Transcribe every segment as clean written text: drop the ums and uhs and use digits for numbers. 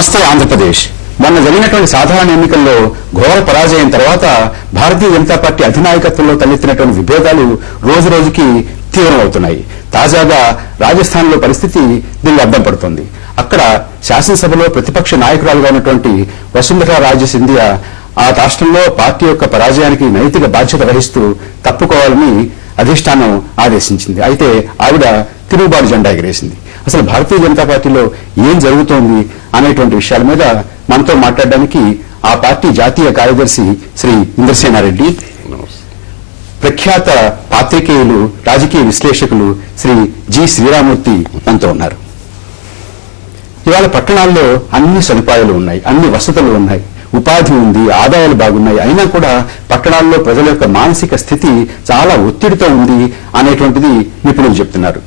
నమస్తే ఆంధ్రప్రదేశ్. మొన్న జరిగినటువంటి సాధారణ ఎన్నికల్లో ఘోర పరాజయం తర్వాత భారతీయ జనతా పార్టీ అధినాయకత్వంలో తలెత్తినటువంటి విభేదాలు రోజు రోజుకి తీవ్రమవుతున్నాయి. తాజాగా రాజస్థాన్ లో పరిస్థితి దీనికి అడ్డం పడుతోంది. అక్కడ శాసనసభలో ప్రతిపక్ష నాయకురాలుగా ఉన్నటువంటి వసుంధరా రాజే సింధియా ఆ రాష్ట్రంలో పార్టీ యొక్క పరాజయానికి నైతిక బాధ్యత వహిస్తూ తప్పుకోవాలని అధిష్టానం ఆదేశించింది. అయితే ఆవిడ తిరుగుబాటు జెండా ఎగరేసింది. అసలు భారతీయ జనతా పార్టీలో ఏం జరుగుతోంది అనేటువంటి విషయాల మీద మనతో మాట్లాడడానికి ఆ పార్టీ జాతీయ కార్యదర్శి శ్రీ ఇంద్రసేనారెడ్డి, ప్రఖ్యాత పాత్రికేయులు, రాజకీయ విశ్లేషకులు శ్రీ జి శ్రీరామూర్తి మనతో ఉన్నారు. ఇవాళ పట్టణాల్లో అన్ని సదుపాయాలు ఉన్నాయి, అన్ని వసతులు ఉన్నాయి, ఉపాధి ఉంది, ఆదాయాలు బాగున్నాయి. అయినా కూడా పట్టణాల్లో ప్రజల యొక్క మానసిక స్థితి చాలా ఒత్తిడితో ఉంది అనేటువంటిది నిపుణులు చెప్తున్నారు.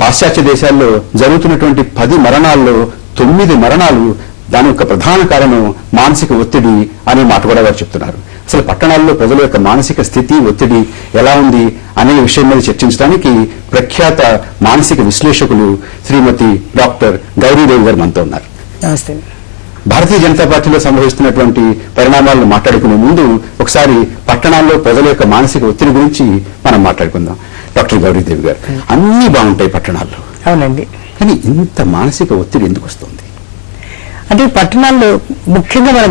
పాశ్చాత్య దేశాల్లో జరుగుతున్నటువంటి 10 మరణాల్లో 9 మరణాలు దాని యొక్క ప్రధాన కారణం మానసిక ఒత్తిడి అనే మాట కూడా వారు చెప్తున్నారు. అసలు పట్టణాల్లో ప్రజల యొక్క మానసిక స్థితి, ఒత్తిడి ఎలా ఉంది అనే విషయం మీద చర్చించడానికి ప్రఖ్యాత మానసిక విశ్లేషకులు శ్రీమతి డాక్టర్ గౌరీదేవి గారు మనతో ఉన్నారు. నమస్తే. భారతీయ జనతా పార్టీలో సంభవిస్తున్నటువంటి పరిణామాలను మాట్లాడుకునే ముందు ఒకసారి పట్టణాల్లో ప్రజల యొక్క మానసిక ఒత్తిడి గురించి మనం మాట్లాడుకుందాం. డాక్టర్ గౌరీదేవి గారు, అన్ని బాగుంటాయి పట్టణాల్లో, అవునండి, కానీ ఇంత మానసిక ఒత్తిడి ఎందుకు వస్తుంది? అంటే పట్టణాల్లో ముఖ్యంగా మనం